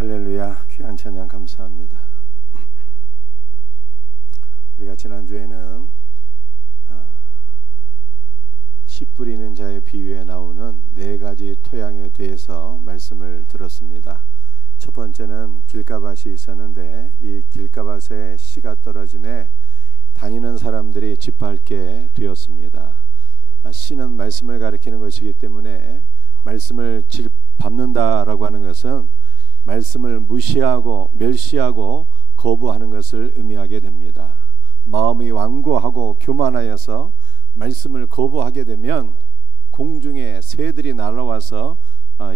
할렐루야. 귀한 찬양 감사합니다. 우리가 지난주에는 씨 뿌리는 자의 비유에 나오는 네 가지 토양에 대해서 말씀을 들었습니다. 첫 번째는 길가밭이 있었는데 이 길가밭에 씨가 떨어짐에 다니는 사람들이 짓밟게 되었습니다. 씨는 말씀을 가리키는 것이기 때문에 말씀을 짓밟는다라고 하는 것은 말씀을 무시하고 멸시하고 거부하는 것을 의미하게 됩니다. 마음이 완고하고 교만하여서 말씀을 거부하게 되면 공중에 새들이 날아와서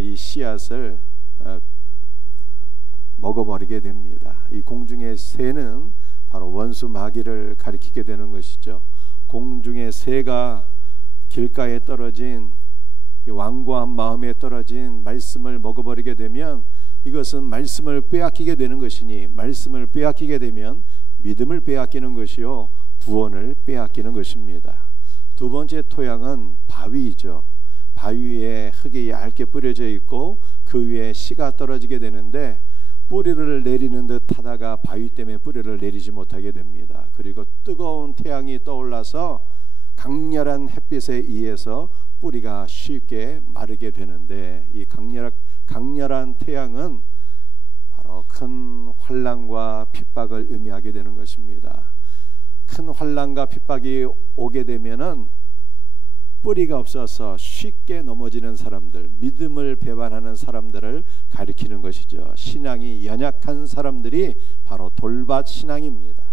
이 씨앗을 먹어버리게 됩니다. 이 공중의 새는 바로 원수 마귀를 가리키게 되는 것이죠. 공중의 새가 길가에 떨어진 이 완고한 마음에 떨어진 말씀을 먹어버리게 되면 이것은 말씀을 빼앗기게 되는 것이니 말씀을 빼앗기게 되면 믿음을 빼앗기는 것이요 구원을 빼앗기는 것입니다. 두 번째 토양은 바위이죠. 바위 위에 흙이 얇게 뿌려져 있고 그 위에 씨가 떨어지게 되는데 뿌리를 내리는 듯 하다가 바위 때문에 뿌리를 내리지 못하게 됩니다. 그리고 뜨거운 태양이 떠올라서 강렬한 햇빛에 의해서 뿌리가 쉽게 마르게 되는데 이 강렬한 태양은 바로 큰 환난과 핍박을 의미하게 되는 것입니다. 큰 환난과 핍박이 오게 되면은 뿌리가 없어서 쉽게 넘어지는 사람들, 믿음을 배반하는 사람들을 가리키는 것이죠. 신앙이 연약한 사람들이 바로 돌밭 신앙입니다.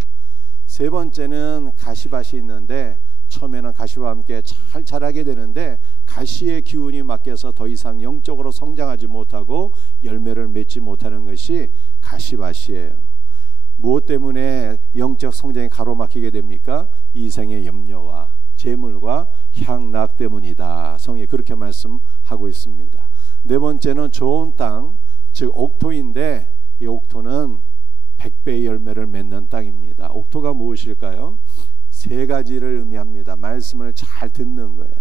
세 번째는 가시밭이 있는데 처음에는 가시와 함께 잘 자라게 되는데 가시의 기운이 맡겨서 더 이상 영적으로 성장하지 못하고 열매를 맺지 못하는 것이 가시밭이에요. 무엇 때문에 영적 성장이 가로막히게 됩니까? 이생의 염려와 재물과 향락 때문이다. 성경이 그렇게 말씀하고 있습니다. 네 번째는 좋은 땅, 즉 옥토인데 이 옥토는 100배의 열매를 맺는 땅입니다. 옥토가 무엇일까요? 세 가지를 의미합니다. 말씀을 잘 듣는 거예요.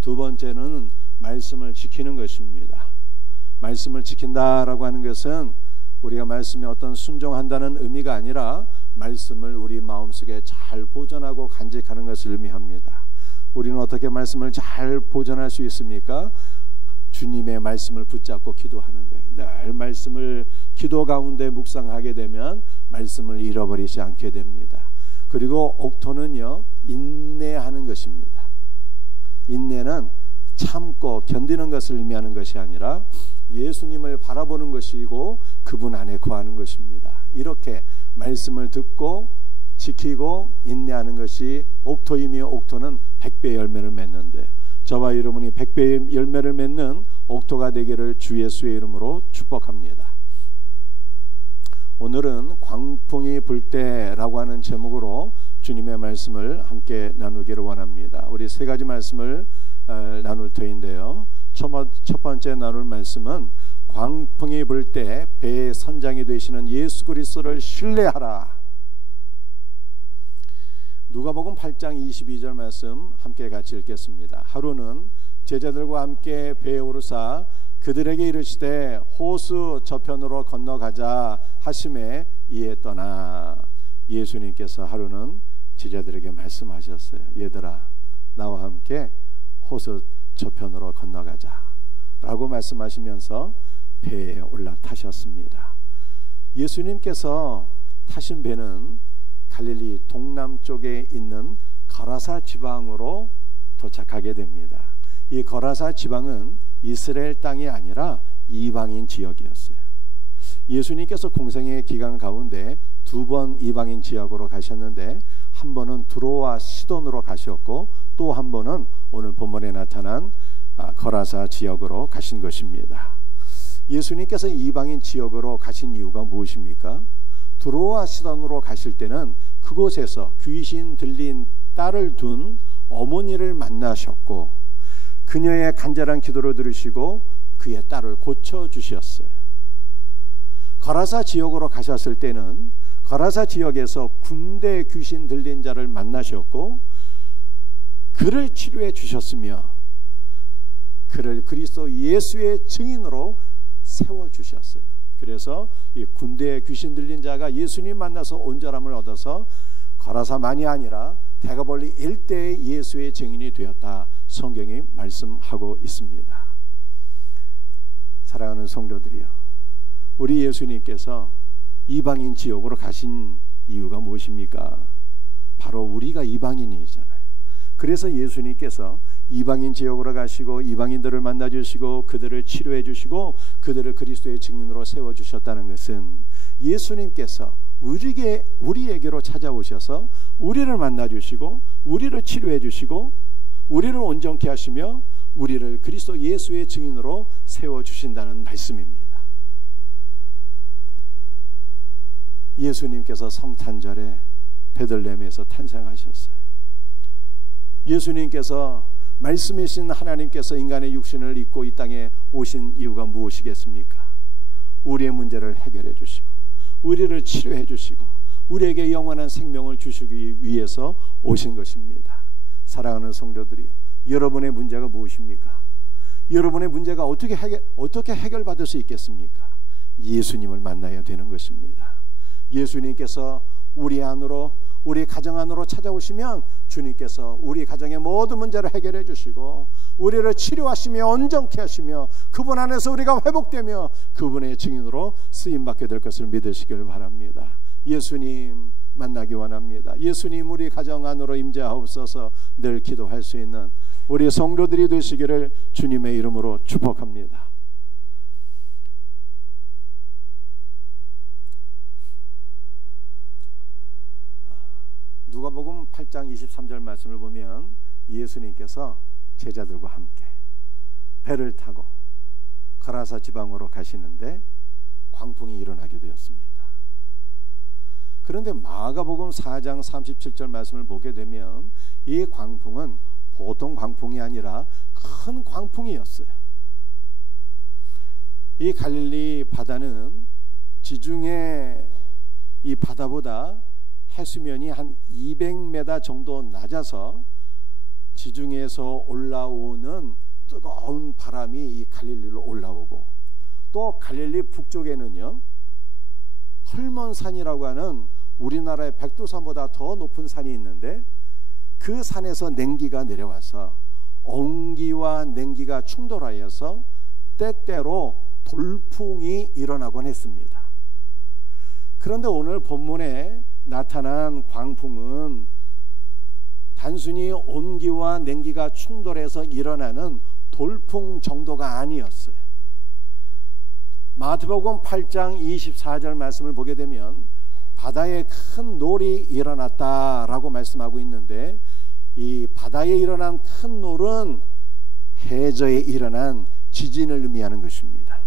두 번째는 말씀을 지키는 것입니다. 말씀을 지킨다라고 하는 것은 우리가 말씀에 어떤 순종한다는 의미가 아니라 말씀을 우리 마음속에 잘 보존하고 간직하는 것을 의미합니다. 우리는 어떻게 말씀을 잘 보존할 수 있습니까? 주님의 말씀을 붙잡고 기도하는 거예요. 늘 말씀을 기도 가운데 묵상하게 되면 말씀을 잃어버리지 않게 됩니다. 그리고 옥토는요 인내하는 것입니다. 인내는 참고 견디는 것을 의미하는 것이 아니라 예수님을 바라보는 것이고 그분 안에 거하는 것입니다. 이렇게 말씀을 듣고 지키고 인내하는 것이 옥토이며 옥토는 100배의 열매를 맺는데요. 저와 여러분이 100배의 열매를 맺는 옥토가 되기를 주 예수의 이름으로 축복합니다. 오늘은 광풍이 불 때라고 하는 제목으로 주님의 말씀을 함께 나누기를 원합니다. 우리 세 가지 말씀을 나눌 터인데요. 첫 번째 나눌 말씀은 광풍이 불 때 배의 선장이 되시는 예수 그리스도를 신뢰하라. 누가복음 8장 22절 말씀 함께 같이 읽겠습니다. 하루는 제자들과 함께 배에 오르사 그들에게 이르시되 호수 저편으로 건너가자 하심에 이에 떠나. 예수님께서 하루는 제자들에게 말씀하셨어요. 얘들아 나와 함께 호수 저편으로 건너가자 라고 말씀하시면서 배에 올라타셨습니다. 예수님께서 타신 배는 갈릴리 동남쪽에 있는 거라사 지방으로 도착하게 됩니다. 이 거라사 지방은 이스라엘 땅이 아니라 이방인 지역이었어요. 예수님께서 공생의 기간 가운데 두 번 이방인 지역으로 가셨는데 한 번은 두로와 시돈으로 가셨고 또 한 번은 오늘 본문에 나타난 거라사 지역으로 가신 것입니다. 예수님께서 이방인 지역으로 가신 이유가 무엇입니까? 두로와 시돈으로 가실 때는 그곳에서 귀신 들린 딸을 둔 어머니를 만나셨고 그녀의 간절한 기도를 들으시고 그의 딸을 고쳐주셨어요. 거라사 지역으로 가셨을 때는 거라사 지역에서 군대 귀신 들린 자를 만나셨고 그를 치료해 주셨으며 그를 그리스도 예수의 증인으로 세워주셨어요. 그래서 이 군대에 귀신 들린 자가 예수님 만나서 온전함을 얻어서 거라사만이 아니라 대가벌리 일대의 예수의 증인이 되었다, 성경이 말씀하고 있습니다. 사랑하는 성도들이여, 우리 예수님께서 이방인 지옥으로 가신 이유가 무엇입니까? 바로 우리가 이방인이잖아요. 그래서 예수님께서 이방인 지옥으로 가시고 이방인들을 만나주시고 그들을 치료해 주시고 그들을 그리스도의 증인으로 세워주셨다는 것은 예수님께서 우리에게로 찾아오셔서 우리를 만나주시고 우리를 치료해 주시고 우리를 온전케 하시며 우리를 그리스도 예수의 증인으로 세워주신다는 말씀입니다. 예수님께서 성탄절에 베들레헴에서 탄생하셨어요. 예수님께서 말씀이신 하나님께서 인간의 육신을 입고 이 땅에 오신 이유가 무엇이겠습니까? 우리의 문제를 해결해 주시고 우리를 치료해 주시고 우리에게 영원한 생명을 주시기 위해서 오신 것입니다. 사랑하는 성도들이여, 여러분의 문제가 무엇입니까? 여러분의 문제가 어떻게 해결받을 수 있겠습니까? 예수님을 만나야 되는 것입니다. 예수님께서 우리 안으로, 우리 가정 안으로 찾아오시면 주님께서 우리 가정의 모든 문제를 해결해 주시고 우리를 치료하시며 온전케 하시며 그분 안에서 우리가 회복되며 그분의 증인으로 쓰임받게 될 것을 믿으시길 바랍니다. 예수님 만나기 원합니다. 예수님 우리 가정 안으로 임재하옵소서. 늘 기도할 수 있는 우리 성도들이 되시기를 주님의 이름으로 축복합니다. 누가복음 8장 23절 말씀을 보면 예수님께서 제자들과 함께 배를 타고 가라사 지방으로 가시는데 광풍이 일어나게 되었습니다. 그런데 마가복음 4장 37절 말씀을 보게 되면 이 광풍은 보통 광풍이 아니라 큰 광풍이었어요. 이 갈릴리 바다는 지중해 이 바다보다 해수면이 한 200m 정도 낮아서 지중해에서 올라오는 뜨거운 바람이 이 갈릴리로 올라오고 또 갈릴리 북쪽에는요 헐몬산이라고 하는 우리나라의 백두산보다 더 높은 산이 있는데 그 산에서 냉기가 내려와서 온기와 냉기가 충돌하여서 때때로 돌풍이 일어나곤 했습니다. 그런데 오늘 본문에 나타난 광풍은 단순히 온기와 냉기가 충돌해서 일어나는 돌풍 정도가 아니었어요. 마태복음 8장 24절 말씀을 보게 되면 바다에 큰 놀이 일어났다라고 말씀하고 있는데 이 바다에 일어난 큰 놀은 해저에 일어난 지진을 의미하는 것입니다.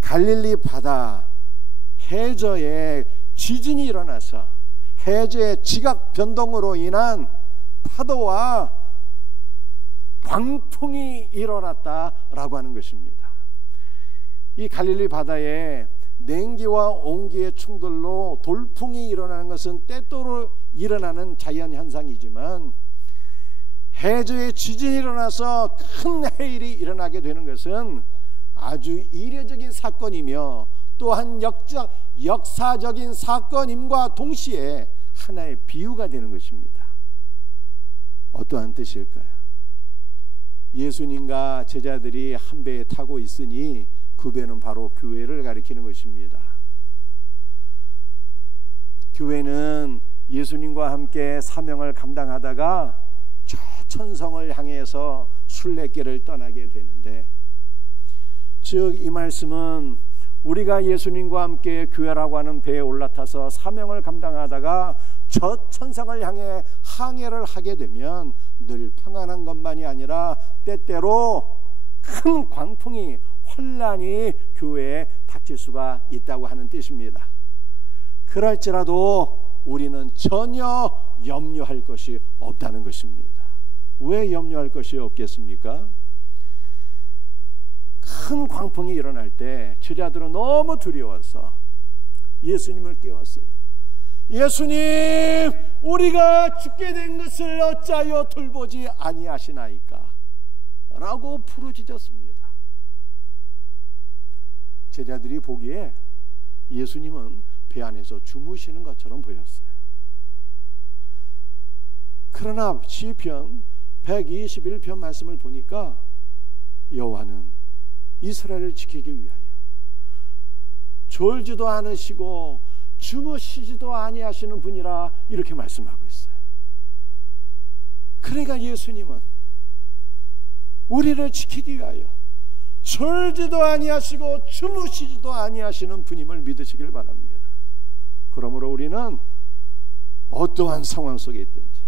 갈릴리 바다 해저에 지진이 일어나서 해저의 지각 변동으로 인한 파도와 광풍이 일어났다라고 하는 것입니다. 이 갈릴리 바다에 냉기와 온기의 충돌로 돌풍이 일어나는 것은 때때로 일어나는 자연 현상이지만 해저에 지진이 일어나서 큰 해일이 일어나게 되는 것은 아주 이례적인 사건이며 또한 역사적인 사건임과 동시에 하나의 비유가 되는 것입니다. 어떠한 뜻일까요? 예수님과 제자들이 한 배에 타고 있으니 그 배는 바로 교회를 가리키는 것입니다. 교회는 예수님과 함께 사명을 감당하다가 저 천성을 향해서 순례길을 떠나게 되는데, 즉 이 말씀은 우리가 예수님과 함께 교회라고 하는 배에 올라타서 사명을 감당하다가 저 천성을 향해 항해를 하게 되면 늘 평안한 것만이 아니라 때때로 큰 광풍이 혼란이 교회에 닥칠 수가 있다고 하는 뜻입니다. 그럴지라도 우리는 전혀 염려할 것이 없다는 것입니다. 왜 염려할 것이 없겠습니까? 큰 광풍이 일어날 때 제자들은 너무 두려워서 예수님을 깨웠어요. 예수님, 우리가 죽게 된 것을 어찌하여 돌보지 아니하시나이까? 라고 부르짖었습니다. 제자들이 보기에 예수님은 배 안에서 주무시는 것처럼 보였어요. 그러나 시편 121편 말씀을 보니까 여호와는 이스라엘을 지키기 위하여 졸지도 않으시고 주무시지도 아니하시는 분이라 이렇게 말씀하고 있어요. 그러니까 예수님은 우리를 지키기 위하여 졸지도 아니하시고 주무시지도 아니하시는 분임을 믿으시길 바랍니다. 그러므로 우리는 어떠한 상황 속에 있든지,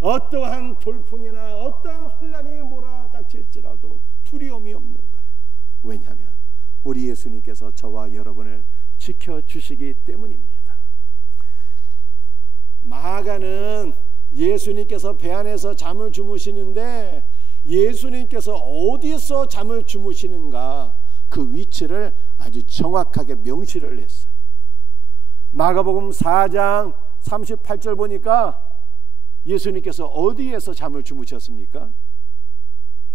어떠한 돌풍이나 어떠한 혼란이 몰아닥칠지라도 두려움이 없는 거예요. 왜냐하면 우리 예수님께서 저와 여러분을 지켜주시기 때문입니다. 마가는 예수님께서 배 안에서 잠을 주무시는데 예수님께서 어디서 잠을 주무시는가 그 위치를 아주 정확하게 명시를 했어요. 마가복음 4장 38절 보니까 예수님께서 어디에서 잠을 주무셨습니까?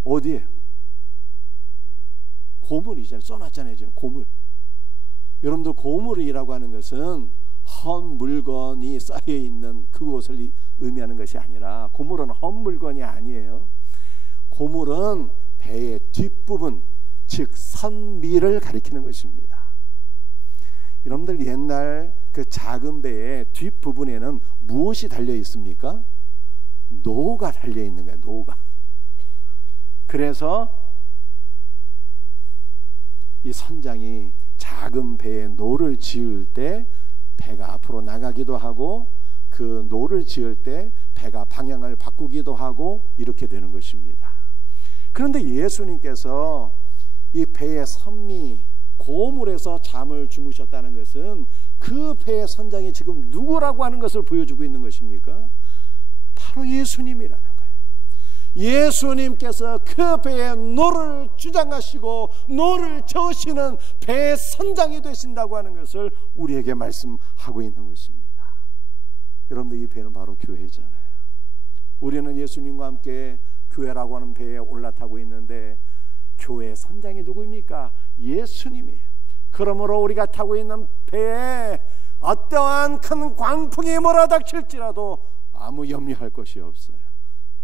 어디에요? 고물이잖아요. 써놨잖아요. 지금 고물. 여러분들 고물이라고 하는 것은 헌 물건이 쌓여있는 그곳을 의미하는 것이 아니라, 고물은 헌 물건이 아니에요. 고물은 배의 뒷부분, 즉 선미를 가리키는 것입니다. 여러분들 옛날 그 작은 배의 뒷부분에는 무엇이 달려 있습니까? 노가 달려 있는 거예요. 노가. 그래서 이 선장이 작은 배에 노를 지을 때 배가 앞으로 나가기도 하고, 그 노를 지을 때 배가 방향을 바꾸기도 하고, 이렇게 되는 것입니다. 그런데 예수님께서 이 배의 선미, 고물에서 잠을 주무셨다는 것은 그 배의 선장이 지금 누구라고 하는 것을 보여주고 있는 것입니까? 바로 예수님이라는 거예요. 예수님께서 그 배의 노를 주장하시고 노를 저으시는 배의 선장이 되신다고 하는 것을 우리에게 말씀하고 있는 것입니다. 여러분들, 이 배는 바로 교회잖아요. 우리는 예수님과 함께 교회라고 하는 배에 올라타고 있는데, 교회의 선장이 누구입니까? 예수님이에요. 그러므로 우리가 타고 있는 배에 어떠한 큰 광풍이 몰아닥칠지라도 아무 염려할 것이 없어요.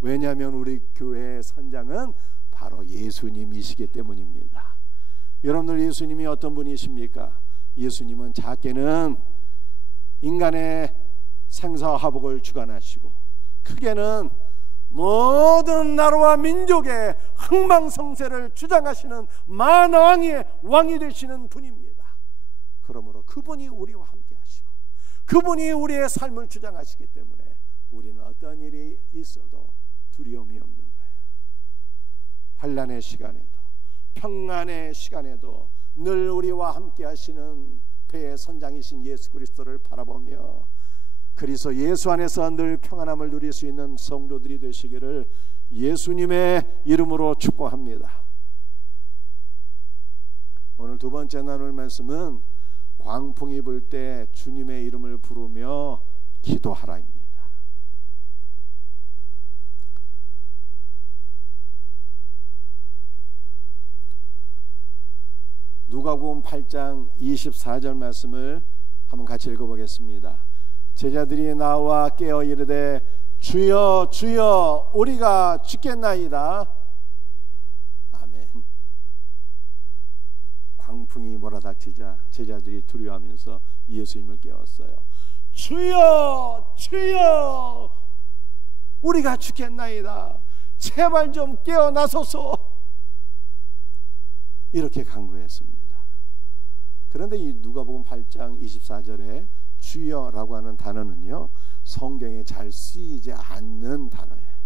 왜냐하면 우리 교회의 선장은 바로 예수님이시기 때문입니다. 여러분들, 예수님이 어떤 분이십니까? 예수님은 작게는 인간의 생사화복을 주관하시고, 크게는 모든 나라와 민족의 흥망성쇠를 주장하시는 만왕의 왕이 되시는 분입니다. 그러므로 그분이 우리와 함께 하시고 그분이 우리의 삶을 주장하시기 때문에 우리는 어떤 일이 있어도 두려움이 없는 거예요. 환난의 시간에도 평안의 시간에도 늘 우리와 함께 하시는 배의 선장이신 예수 그리스도를 바라보며 그리스도 예수 안에서 늘 평안함을 누릴 수 있는 성도들이 되시기를 예수님의 이름으로 축복합니다. 오늘 두 번째 나눌 말씀은 광풍이 불 때 주님의 이름을 부르며 기도하라입니다. 누가복음 8장 24절 말씀을 한번 같이 읽어보겠습니다. 제자들이 나와 깨어 이르되 주여 주여 우리가 죽겠나이다. 아멘. 광풍이 몰아닥치자 제자들이 두려워하면서 예수님을 깨웠어요. 주여 주여 우리가 죽겠나이다. 제발 좀 깨어나소서. 이렇게 간구했습니다. 그런데 이 누가복음 8장 24절에 주여라고 하는 단어는요, 성경에 잘 쓰이지 않는 단어예요.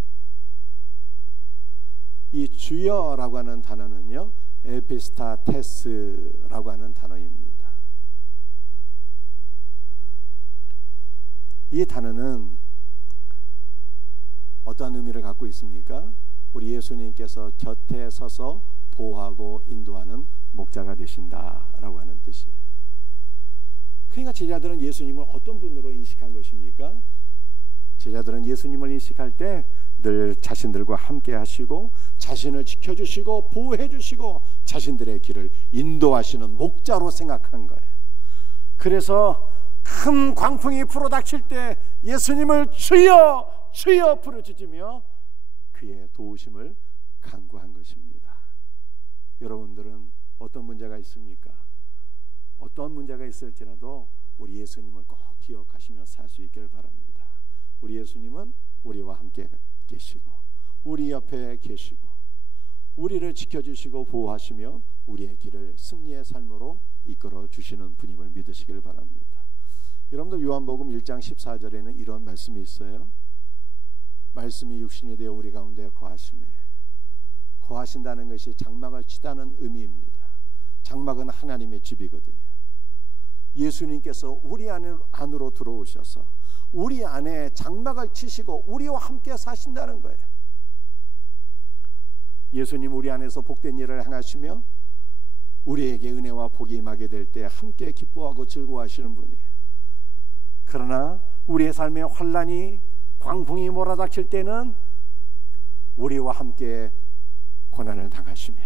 이 주여라고 하는 단어는요, 에피스타테스라고 하는 단어입니다. 이 단어는 어떤 의미를 갖고 있습니까? 우리 예수님께서 곁에 서서 보호하고 인도하는 목자가 되신다라고 하는 뜻이에요. 그러니까 제자들은 예수님을 어떤 분으로 인식한 것입니까? 제자들은 예수님을 인식할 때 늘 자신들과 함께 하시고 자신을 지켜주시고 보호해 주시고 자신들의 길을 인도하시는 목자로 생각한 거예요. 그래서 큰 광풍이 불어닥칠 때 예수님을 주여 주여 부르짖으며 그의 도우심을 간구한 것입니다. 여러분들은 어떤 문제가 있습니까? 어떤 문제가 있을지라도 우리 예수님을 꼭 기억하시며 살 수 있기를 바랍니다. 우리 예수님은 우리와 함께 계시고 우리 옆에 계시고 우리를 지켜주시고 보호하시며 우리의 길을 승리의 삶으로 이끌어 주시는 분임을 믿으시길 바랍니다. 여러분들 요한복음 1장 14절에는 이런 말씀이 있어요. 말씀이 육신이 되어 우리 가운데 거하심에, 거하신다는 것이 장막을 치다는 의미입니다. 장막은 하나님의 집이거든요. 예수님께서 우리 안으로 들어오셔서 우리 안에 장막을 치시고 우리와 함께 사신다는 거예요. 예수님 우리 안에서 복된 일을 행하시며 우리에게 은혜와 복이 임하게 될 때 함께 기뻐하고 즐거워하시는 분이에요. 그러나 우리의 삶에 환난이 광풍이 몰아닥칠 때는 우리와 함께 고난을 당하시며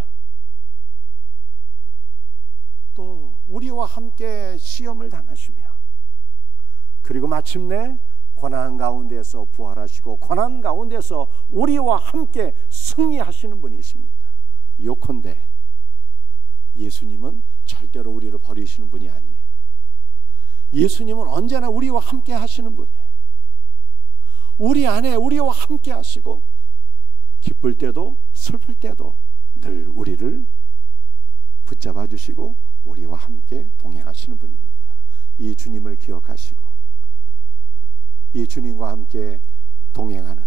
또 우리와 함께 시험을 당하시며 그리고 마침내 고난 가운데서 부활하시고 고난 가운데서 우리와 함께 승리하시는 분이십니다. 요컨대 예수님은 절대로 우리를 버리시는 분이 아니에요. 예수님은 언제나 우리와 함께 하시는 분이에요. 우리 안에 우리와 함께 하시고 기쁠 때도 슬플 때도 늘 우리를 붙잡아 주시고 우리와 함께 동행하시는 분입니다. 이 주님을 기억하시고 이 주님과 함께 동행하는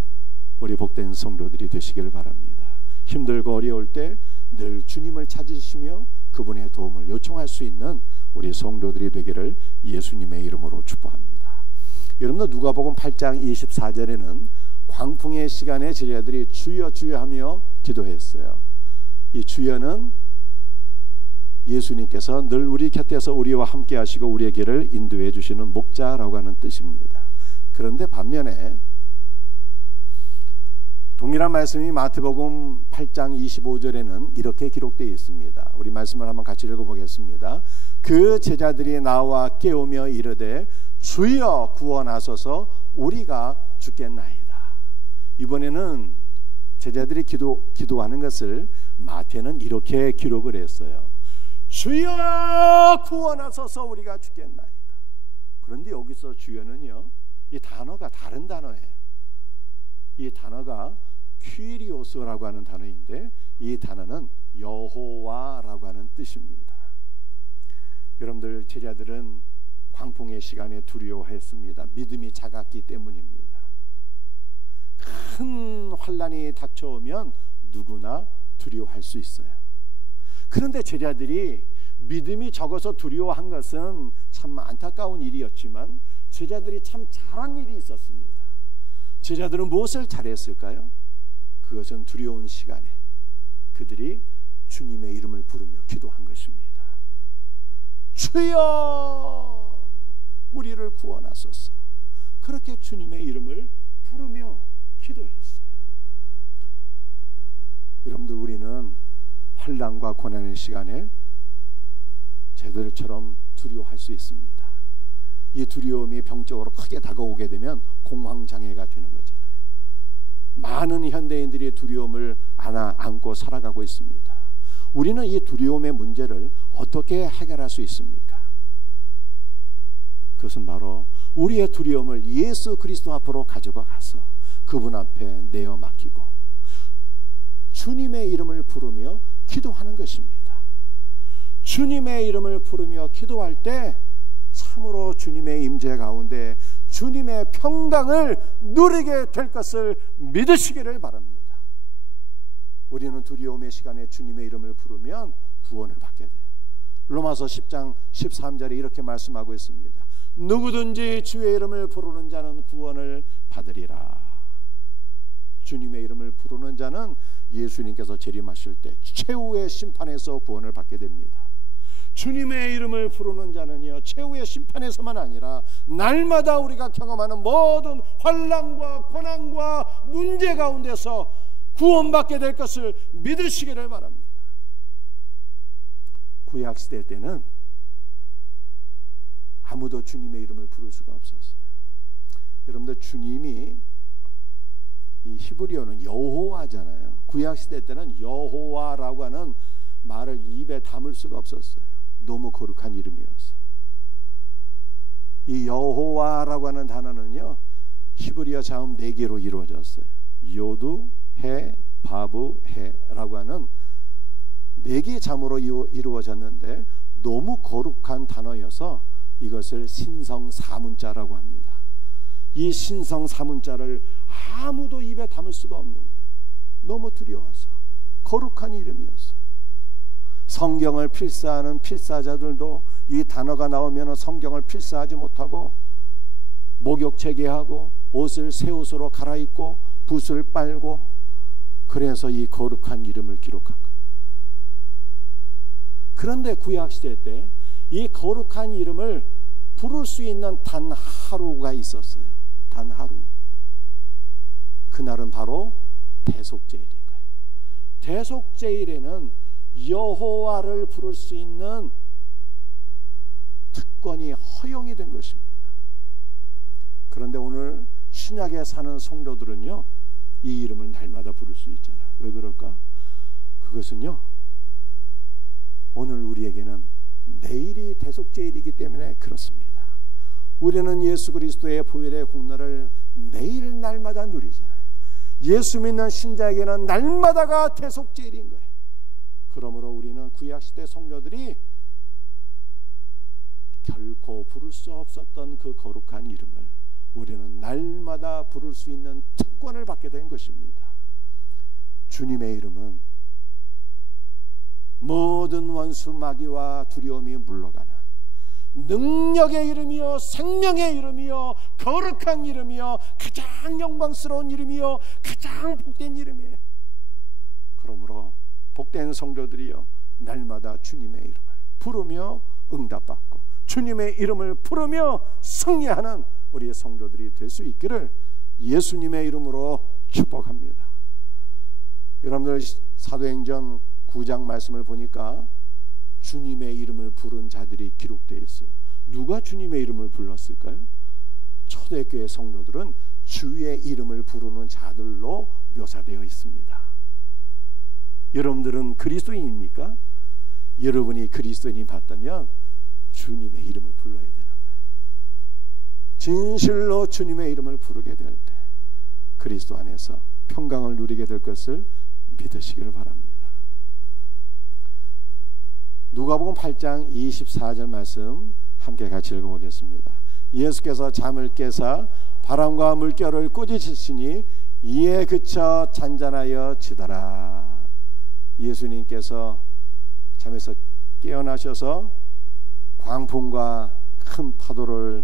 우리 복된 성도들이 되시길 바랍니다. 힘들고 어려울 때 늘 주님을 찾으시며 그분의 도움을 요청할 수 있는 우리 성도들이 되기를 예수님의 이름으로 축복합니다. 여러분들 누가복음 8장 24절에는 광풍의 시간에 제자들이 주여 주여 하며 기도했어요. 이 주여는 예수님께서 늘 우리 곁에서 우리와 함께 하시고 우리의 길을 인도해 주시는 목자라고 하는 뜻입니다. 그런데 반면에 동일한 말씀이 마태복음 8장 25절에는 이렇게 기록되어 있습니다. 우리 말씀을 한번 같이 읽어보겠습니다. 그 제자들이 나와 깨우며 이르되 주여 구원하소서 우리가 죽겠나이다. 이번에는 제자들이 기도하는 것을 마태는 이렇게 기록을 했어요. 주여 구원하소서 우리가 죽겠나이다. 그런데 여기서 주여는요, 이 단어가 다른 단어예요. 이 단어가 퀴리오스라고 하는 단어인데 이 단어는 여호와라고 하는 뜻입니다. 여러분들 제자들은 광풍의 시간에 두려워했습니다. 믿음이 작았기 때문입니다. 큰 환난이 닥쳐오면 누구나 두려워할 수 있어요. 그런데 제자들이 믿음이 적어서 두려워한 것은 참 안타까운 일이었지만 제자들이 참 잘한 일이 있었습니다. 제자들은 무엇을 잘했을까요? 그것은 두려운 시간에 그들이 주님의 이름을 부르며 기도한 것입니다. 주여 우리를 구원하소서. 그렇게 주님의 이름을 부르며 기도했어요. 여러분들 우리는 환난과 고난의 시간에 제자들처럼 두려워할 수 있습니다. 이 두려움이 병적으로 크게 다가오게 되면 공황장애가 되는 거잖아요. 많은 현대인들이 두려움을 안고 살아가고 있습니다. 우리는 이 두려움의 문제를 어떻게 해결할 수 있습니까? 그것은 바로 우리의 두려움을 예수 그리스도 앞으로 가져가 가서 그분 앞에 내어 맡기고 주님의 이름을 부르며 기도하는 것입니다. 주님의 이름을 부르며 기도할 때 참으로 주님의 임재 가운데 주님의 평강을 누리게 될 것을 믿으시기를 바랍니다. 우리는 두려움의 시간에 주님의 이름을 부르면 구원을 받게 돼요. 로마서 10장 13절에 이렇게 말씀하고 있습니다. 누구든지 주의 이름을 부르는 자는 구원을 받으리라. 주님의 이름을 부르는 자는 예수님께서 재림하실 때 최후의 심판에서 구원을 받게 됩니다. 주님의 이름을 부르는 자는요, 최후의 심판에서만 아니라 날마다 우리가 경험하는 모든 환난과 고난과 문제 가운데서 구원받게 될 것을 믿으시기를 바랍니다. 구약시대 때는 아무도 주님의 이름을 부를 수가 없었어요. 여러분들, 주님이 이 히브리어는 여호와잖아요. 구약시대 때는 여호와라고 하는 말을 입에 담을 수가 없었어요. 너무 거룩한 이름이어서. 이 여호와라고 하는 단어는요, 히브리어 자음 4개로 이루어졌어요. 요두, 해, 바브, 해라고 하는 4개의 자음으로 이루어졌는데 너무 거룩한 단어여서 이것을 신성사문자라고 합니다. 이 신성사문자를 아무도 입에 담을 수가 없는 거예요. 너무 두려워서. 거룩한 이름이어서. 성경을 필사하는 필사자들도 이 단어가 나오면 성경을 필사하지 못하고 목욕 재개하고 옷을 새 옷으로 갈아입고 붓을 빨고, 그래서 이 거룩한 이름을 기록한 거예요. 그런데 구약시대 때 이 거룩한 이름을 부를 수 있는 단 하루가 있었어요. 단 하루. 그날은 바로 대속제일인 거예요. 대속제일에는 여호와를 부를 수 있는 특권이 허용이 된 것입니다. 그런데 오늘 신약에 사는 성도들은요, 이 이름을 날마다 부를 수 있잖아요. 왜 그럴까? 그것은요, 오늘 우리에게는 내일이 대속제일이기 때문에 그렇습니다. 우리는 예수 그리스도의 보혈의 공로를 매일 날마다 누리잖아요. 예수 믿는 신자에게는 날마다가 대속제일인 거예요. 그러므로 우리는 구약시대 성도들이 결코 부를 수 없었던 그 거룩한 이름을 우리는 날마다 부를 수 있는 특권을 받게 된 것입니다. 주님의 이름은 모든 원수 마귀와 두려움이 물러가는 능력의 이름이요, 생명의 이름이요, 거룩한 이름이요, 가장 영광스러운 이름이요, 가장 복된 이름이에요. 그러므로 복된 성도들이요, 날마다 주님의 이름을 부르며 응답받고 주님의 이름을 부르며 승리하는 우리의 성도들이 될 수 있기를 예수님의 이름으로 축복합니다. 여러분들, 사도행전 9장 말씀을 보니까 주님의 이름을 부른 자들이 기록되어 있어요. 누가 주님의 이름을 불렀을까요? 초대교회 성도들은 주의 이름을 부르는 자들로 묘사되어 있습니다. 여러분들은 그리스도인입니까? 여러분이 그리스도인이 맞다면 주님의 이름을 불러야 되는 거예요. 진실로 주님의 이름을 부르게 될 때 그리스도 안에서 평강을 누리게 될 것을 믿으시기를 바랍니다. 누가복음 8장 24절 말씀 함께 같이 읽어보겠습니다. 예수께서 잠을 깨사 바람과 물결을 꾸짖으시니 이에 그쳐 잔잔하여 지더라. 예수님께서 잠에서 깨어나셔서 광풍과 큰 파도를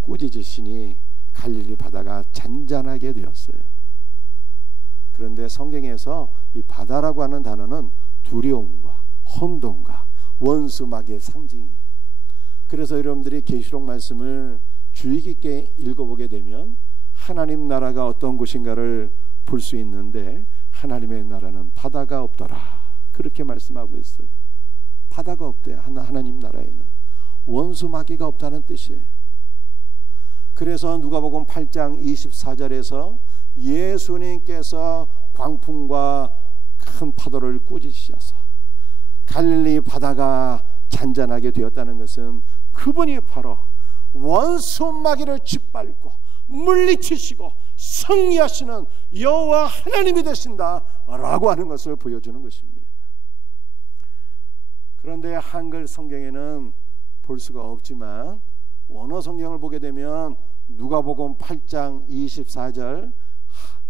꾸짖으시니 갈릴리 바다가 잔잔하게 되었어요. 그런데 성경에서 이 바다라고 하는 단어는 두려움과 혼돈과 원수 마귀의 상징이에요. 그래서 여러분들이 계시록 말씀을 주의 깊게 읽어보게 되면 하나님 나라가 어떤 곳인가를 볼 수 있는데 하나님의 나라는 바다가 없더라, 그렇게 말씀하고 있어요. 바다가 없대요. 하나님 나라에는 원수 마귀가 없다는 뜻이에요. 그래서 누가복음 8장 24절에서 예수님께서 광풍과 큰 파도를 꾸짖으셔서 갈릴리 바다가 잔잔하게 되었다는 것은 그분이 바로 원수 마귀를 짓밟고 물리치시고 승리하시는 여호와 하나님이 되신다라고 하는 것을 보여주는 것입니다. 그런데 한글 성경에는 볼 수가 없지만 원어 성경을 보게 되면 누가복음 8장 24절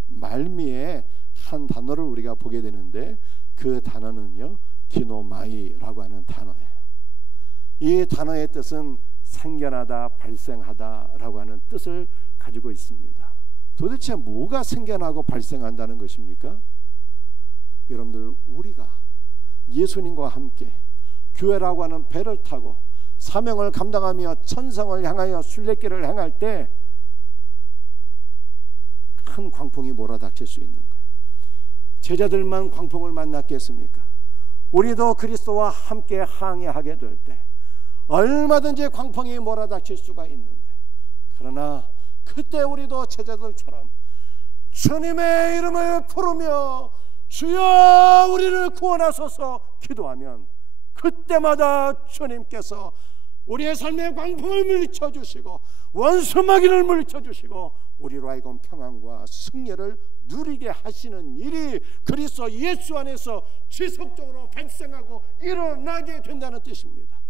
말미에 한 단어를 우리가 보게 되는데 그 단어는요, 기노마이라고 하는 단어예요. 이 단어의 뜻은 생겨나다, 발생하다라고 하는 뜻을 가지고 있습니다. 도대체 뭐가 생겨나고 발생한다는 것입니까? 여러분들, 우리가 예수님과 함께 교회라고 하는 배를 타고 사명을 감당하며 천상을 향하여 순례길을 행할 때 큰 광풍이 몰아닥칠 수 있는 거예요. 제자들만 광풍을 만났겠습니까? 우리도 그리스도와 함께 항해하게 될 때 얼마든지 광풍이 몰아닥칠 수가 있는 거예요. 그러나 그때 우리도 제자들처럼 주님의 이름을 부르며 주여 우리를 구원하소서 기도하면 그때마다 주님께서 우리의 삶의 광풍을 물리쳐 주시고 원수마귀를 물리쳐 주시고 우리로 하여금 평안과 승리를 누리게 하시는 일이 그리스도 예수 안에서 지속적으로 발생하고 일어나게 된다는 뜻입니다.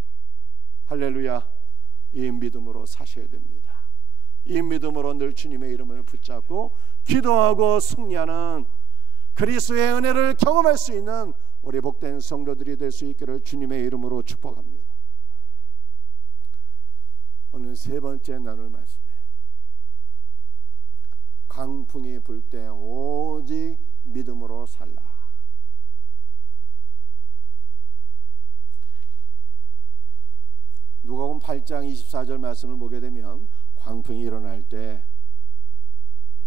할렐루야. 이 믿음으로 사셔야 됩니다. 이 믿음으로 늘 주님의 이름을 붙잡고 기도하고 승리하는 그리스도의 은혜를 경험할 수 있는 우리 복된 성도들이 될 수 있기를 주님의 이름으로 축복합니다. 오늘 세 번째 나눌 말씀이에요. 강풍이 불 때 오직 믿음으로 살라. 누가복음 8장 24절 말씀을 보게 되면 광풍이 일어날 때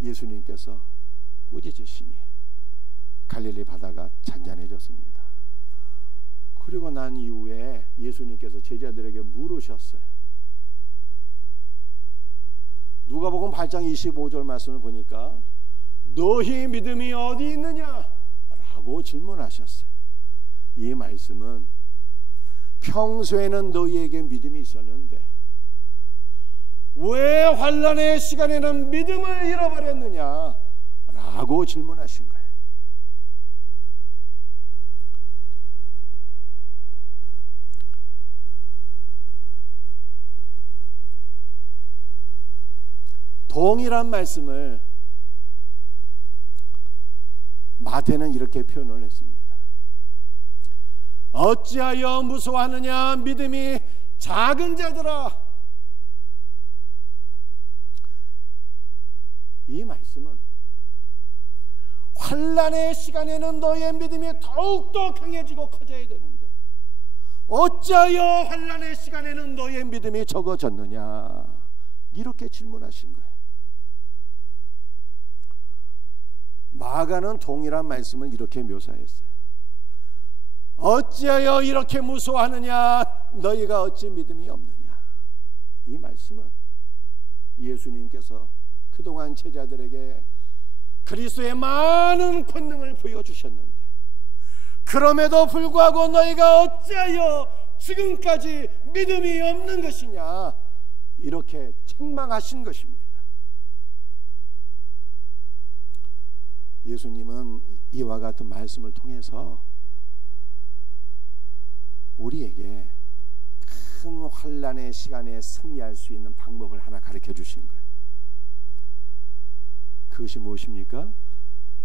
예수님께서 꾸짖으시니 갈릴리 바다가 잔잔해졌습니다. 그리고 난 이후에 예수님께서 제자들에게 물으셨어요. 누가복음 8장 25절 말씀을 보니까 너희 믿음이 어디 있느냐? 라고 질문하셨어요. 이 말씀은 평소에는 너희에게 믿음이 있었는데 왜 환난의 시간에는 믿음을 잃어버렸느냐? 라고 질문하신 거예요. 동일한 말씀을 마태는 이렇게 표현을 했습니다. 어찌하여 무서워하느냐 믿음이 작은 자들아. 이 말씀은 환난의 시간에는 너의 믿음이 더욱더 강해지고 커져야 되는데 어찌하여 환난의 시간에는 너의 믿음이 적어졌느냐 이렇게 질문하신 거예요. 마가는 동일한 말씀을 이렇게 묘사했어요. 어찌하여 이렇게 무서워하느냐 너희가 어찌 믿음이 없느냐. 이 말씀은 예수님께서 그동안 제자들에게 그리스도의 많은 권능을 보여주셨는데 그럼에도 불구하고 너희가 어찌하여 지금까지 믿음이 없는 것이냐 이렇게 책망하신 것입니다. 예수님은 이와 같은 말씀을 통해서 우리에게 큰 환난의 시간에 승리할 수 있는 방법을 하나 가르쳐 주신 거예요. 그것이 무엇입니까?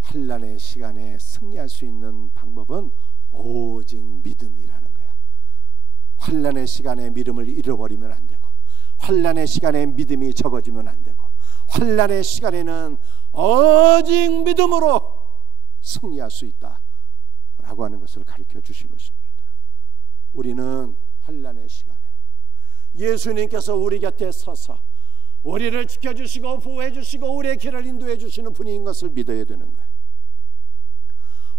환난의 시간에 승리할 수 있는 방법은 오직 믿음이라는 거야. 환난의 시간에 믿음을 잃어버리면 안 되고 환난의 시간에 믿음이 적어지면 안 되고 환난의 시간에는 오직 믿음으로 승리할 수 있다 라고 하는 것을 가르쳐 주신 것입니다. 우리는 환난의 시간에 예수님께서 우리 곁에 서서 우리를 지켜주시고 보호해 주시고 우리의 길을 인도해 주시는 분인 것을 믿어야 되는 거예요.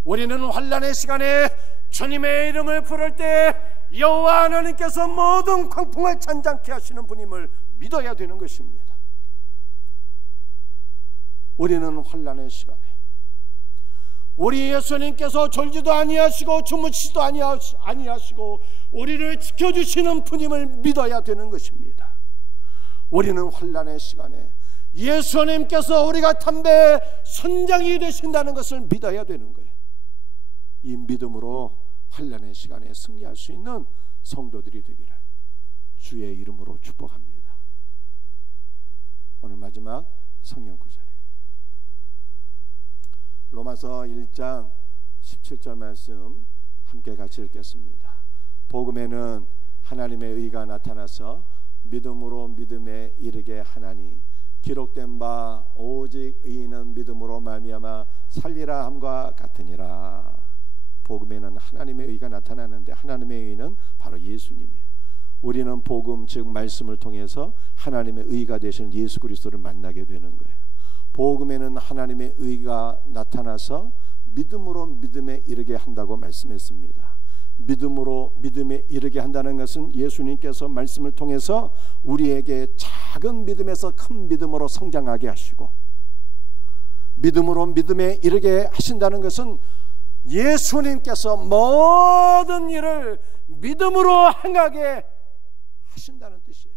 우리는 환난의 시간에 주님의 이름을 부를 때 여호와 하나님께서 모든 광풍을 잔잔케 하시는 분임을 믿어야 되는 것입니다. 우리는 환난의 시간에 우리 예수님께서 졸지도 아니하시고 주무시지도 아니하시고 우리를 지켜주시는 분임을 믿어야 되는 것입니다. 우리는 환난의 시간에 예수님께서 우리가 담대의 선장이 되신다는 것을 믿어야 되는 거예요. 이 믿음으로 환난의 시간에 승리할 수 있는 성도들이 되기를 주의 이름으로 축복합니다. 오늘 마지막 성경 구절이에요. 로마서 1장 17절 말씀 함께 같이 읽겠습니다. 복음에는 하나님의 의가 나타나서 믿음으로 믿음에 이르게 하나니 기록된 바 오직 의인은 믿음으로 말미암아 살리라 함과 같으니라. 복음에는 하나님의 의가 나타나는데 하나님의 의는 바로 예수님이에요. 우리는 복음 즉 말씀을 통해서 하나님의 의가 되신 예수 그리스도를 만나게 되는 거예요. 복음에는 하나님의 의가 나타나서 믿음으로 믿음에 이르게 한다고 말씀했습니다. 믿음으로 믿음에 이르게 한다는 것은 예수님께서 말씀을 통해서 우리에게 작은 믿음에서 큰 믿음으로 성장하게 하시고, 믿음으로 믿음에 이르게 하신다는 것은 예수님께서 모든 일을 믿음으로 행하게 하신다는 뜻이에요.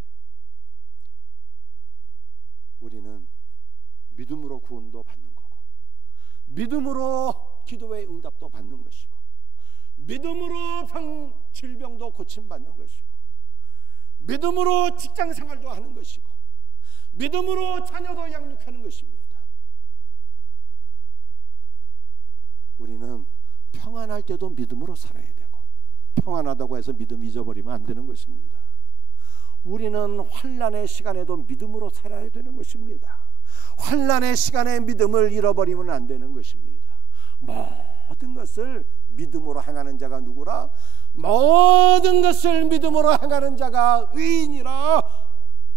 우리는 믿음으로 구원도 받는 거고, 믿음으로 기도의 응답도 받는 것이고, 믿음으로 질병도 고침받는 것이고, 믿음으로 직장생활도 하는 것이고, 믿음으로 자녀도 양육하는 것입니다. 우리는 평안할 때도 믿음으로 살아야 되고, 평안하다고 해서 믿음 잊어버리면 안 되는 것입니다. 우리는 환난의 시간에도 믿음으로 살아야 되는 것입니다. 환난의 시간에 믿음을 잃어버리면 안 되는 것입니다. 모든 것을 믿음으로 행하는 자가 누구라? 모든 것을 믿음으로 행하는 자가 의인이라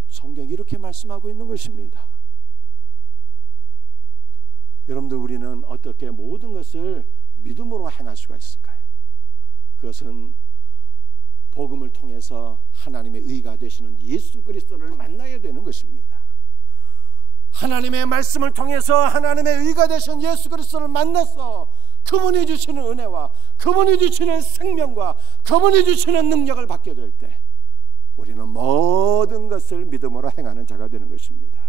성경이 이렇게 말씀하고 있는 것입니다. 여러분들, 우리는 어떻게 모든 것을 믿음으로 행할 수가 있을까요? 그것은 복음을 통해서 하나님의 의가 되시는 예수 그리스도를 만나야 되는 것입니다. 하나님의 말씀을 통해서 하나님의 의가 되신 예수 그리스도를 만나서 그분이 주시는 은혜와 그분이 주시는 생명과 그분이 주시는 능력을 받게 될 때 우리는 모든 것을 믿음으로 행하는 자가 되는 것입니다.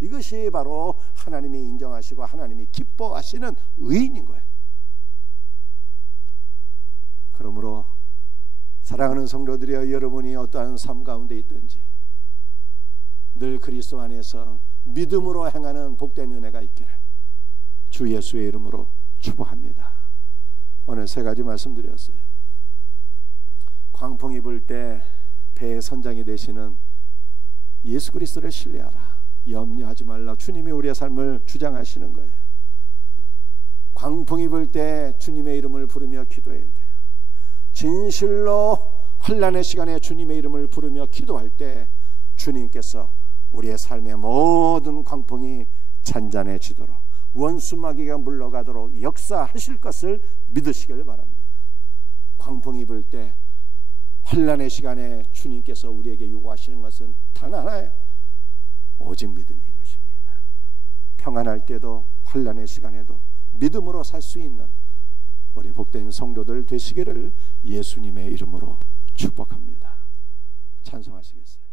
이것이 바로 하나님이 인정하시고 하나님이 기뻐하시는 의인인 거예요. 그러므로 사랑하는 성도들이여, 여러분이 어떠한 삶 가운데 있든지 늘 그리스도 안에서 믿음으로 행하는 복된 은혜가 있기를 주 예수의 이름으로 축복합니다. 오늘 세 가지 말씀드렸어요. 광풍이 불 때 배의 선장이 되시는 예수 그리스도를 신뢰하라. 염려하지 말라. 주님이 우리의 삶을 주장하시는 거예요. 광풍이 불 때 주님의 이름을 부르며 기도해야 돼요. 진실로 환난의 시간에 주님의 이름을 부르며 기도할 때 주님께서 우리의 삶의 모든 광풍이 잔잔해지도록, 원수 마귀가 물러가도록 역사하실 것을 믿으시길 바랍니다. 광풍이 불 때 환난의 시간에 주님께서 우리에게 요구하시는 것은 단 하나예요. 오직 믿음인 것입니다. 평안할 때도 환난의 시간에도 믿음으로 살 수 있는 우리 복된 성도들 되시기를 예수님의 이름으로 축복합니다. 찬송하시겠어요?